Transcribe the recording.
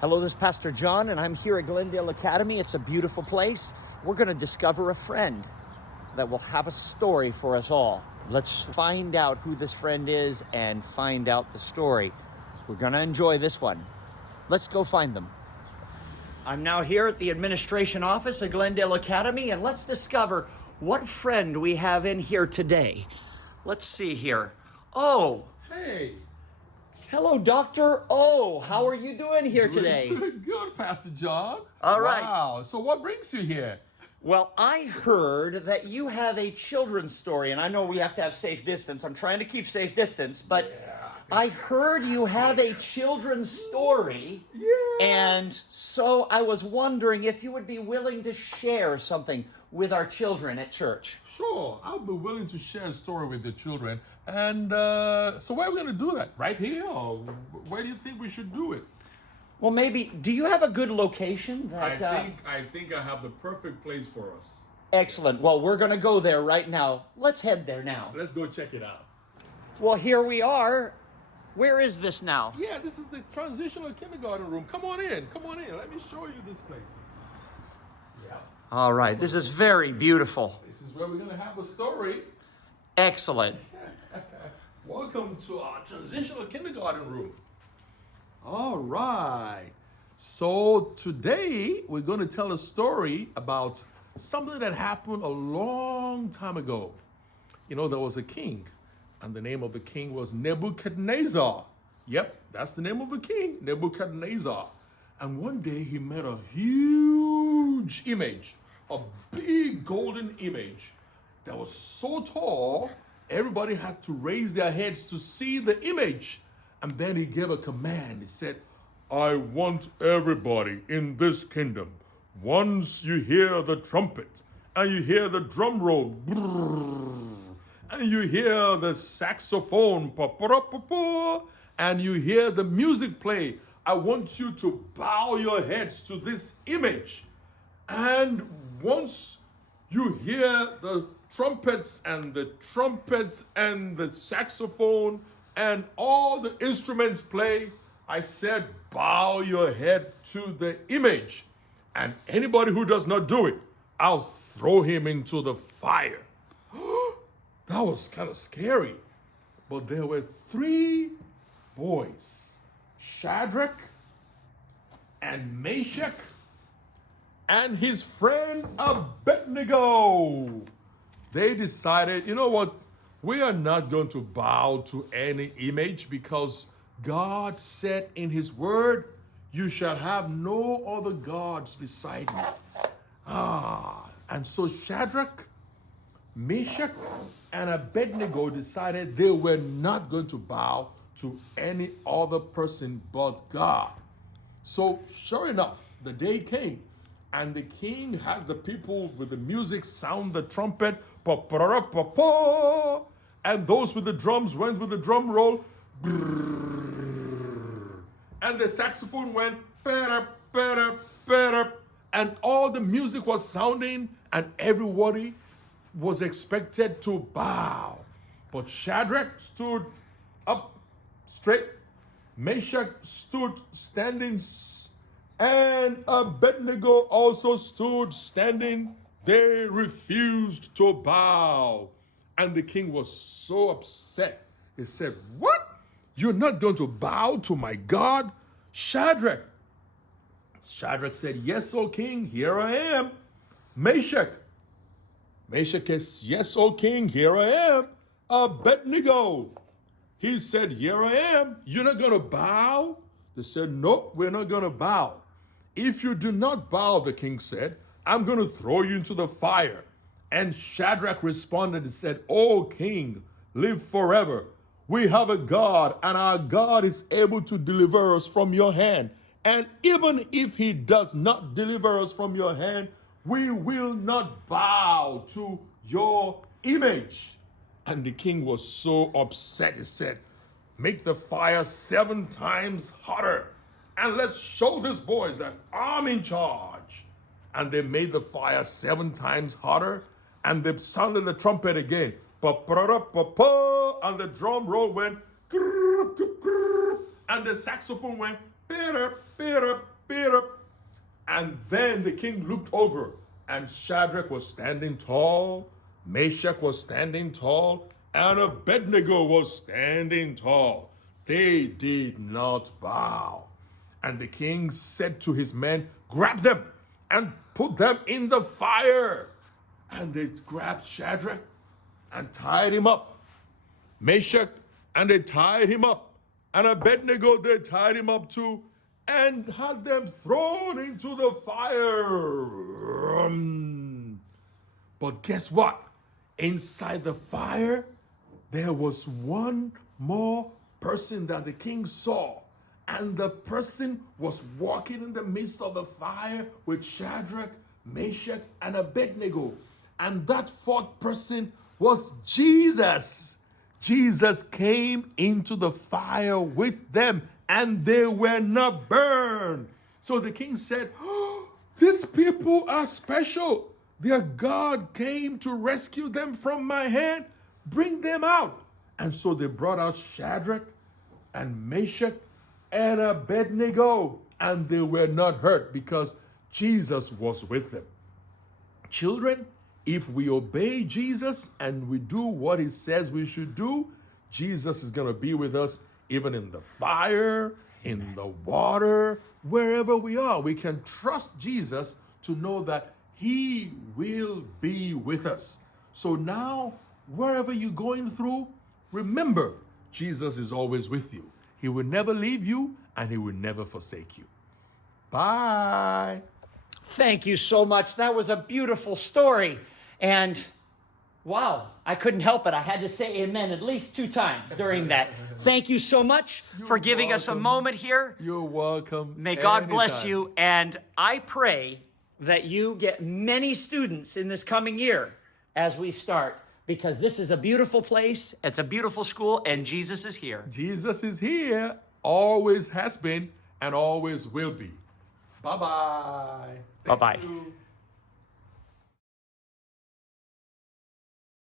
Hello, this is Pastor John, and I'm here at Glendale Academy. It's a beautiful place. We're going to discover a friend that will have a story for us all. Let's find out who this friend is and find out the story. We're going to enjoy this one. Let's go find them. I'm now here at the administration office at Glendale Academy, and let's discover what friend we have in here today. Let's see here. Oh, Hey, hello, Dr. O. How are you doing here today? good, Pastor John. All right. Wow. So what brings you here? Well, I heard that you have a children's story, and I know we have to have safe distance. I'm trying to keep safe distance, but I heard you have a children's story. Yeah. And so I was wondering if you would be willing to share something with our children at church. Sure, I'll be willing to share a story with the children. And so where are we going to do that? Right here? Or where do you think we should do it? Well, maybe, do you have a good location? I think I have the perfect place for us. Excellent. Well, we're going to go there right now. Let's head there now. Let's go check it out. Well, here we are. Where is this now? Yeah, this is the transitional kindergarten room. Come on in. Come on in. Let me show you this place. Yeah. All right. This is very beautiful. This is where we're going to have a story. Excellent. Welcome to our transitional kindergarten room. All right. So today we're going to tell a story about something that happened a long time ago. You know, there was a king, and the name of the king was Nebuchadnezzar. Yep, that's the name of the king, Nebuchadnezzar. And one day he met a huge image, a big golden image that was so tall, everybody had to raise their heads to see the image. And then he gave a command. He said, I want everybody in this kingdom, once you hear the trumpet and you hear the drum roll, and you hear the saxophone, and you hear the music play, I want you to bow your heads to this image. And once you hear the trumpets and the saxophone and all the instruments play, I said, bow your head to the image. And anybody who does not do it, I'll throw him into the fire. That was kind of scary. But there were three boys, Shadrach and Meshach and his friend Abednego. They decided, you know what? We are not going to bow to any image because God said in his word, you shall have no other gods beside me. And so Shadrach, Meshach, and Abednego decided they were not going to bow to any other person but God. So sure enough, the day came, and the king had the people with the music sound the trumpet, and those with the drums went with the drum roll, and the saxophone went, and all the music was sounding, and everybody was expected to bow. But Shadrach stood up straight, Meshach stood standing, and Abednego also stood standing. They refused to bow. And the king was so upset. He said, what? You're not going to bow to my God? Shadrach said, yes, O king, here I am. Meshach says, yes, O king, here I am. Abednego, he said, here I am. You're not going to bow? They said, no, we're not going to bow. If you do not bow, the king said, I'm going to throw you into the fire. And Shadrach responded and said, O king, live forever. We have a God, and our God is able to deliver us from your hand. And even if he does not deliver us from your hand, we will not bow to your image. And the king was so upset, he said, make the fire 7 times hotter, and let's show these boys that I'm in charge. And they made the fire 7 times hotter, and they sounded the trumpet again. And the drum roll went, and the saxophone went, Peter. And then the king looked over, and Shadrach was standing tall, Meshach was standing tall, and Abednego was standing tall. They did not bow. And the king said to his men, grab them and put them in the fire. And they grabbed Shadrach and tied him up. Meshach, and they tied him up. And Abednego, they tied him up too, and had them thrown into the fire. But guess what? Inside the fire, there was one more person that the king saw. And the person was walking in the midst of the fire with Shadrach, Meshach, and Abednego. And that fourth person was Jesus. Jesus came into the fire with them, and they were not burned. So the king said, oh, these people are special. Their God came to rescue them from my hand. Bring them out. And so they brought out Shadrach and Meshach and Abednego, and they were not hurt because Jesus was with them. Children, if we obey Jesus and we do what he says we should do, Jesus is going to be with us even in the fire, in the water, wherever we are. We can trust Jesus to know that he will be with us. So now, wherever you're going through, remember, Jesus is always with you. He will never leave you, and he will never forsake you. Bye. Thank you so much. That was a beautiful story. And wow, I couldn't help it. I had to say amen at least 2 times during that. Thank you so much for giving us a moment here. You're welcome. May God bless Anytime. you. And I pray that you get many students in this coming year as we start, because this is a beautiful place. It's a beautiful school, and Jesus is here. Jesus is here, always has been, and always will be. Bye-bye. Bye-bye. Thank you.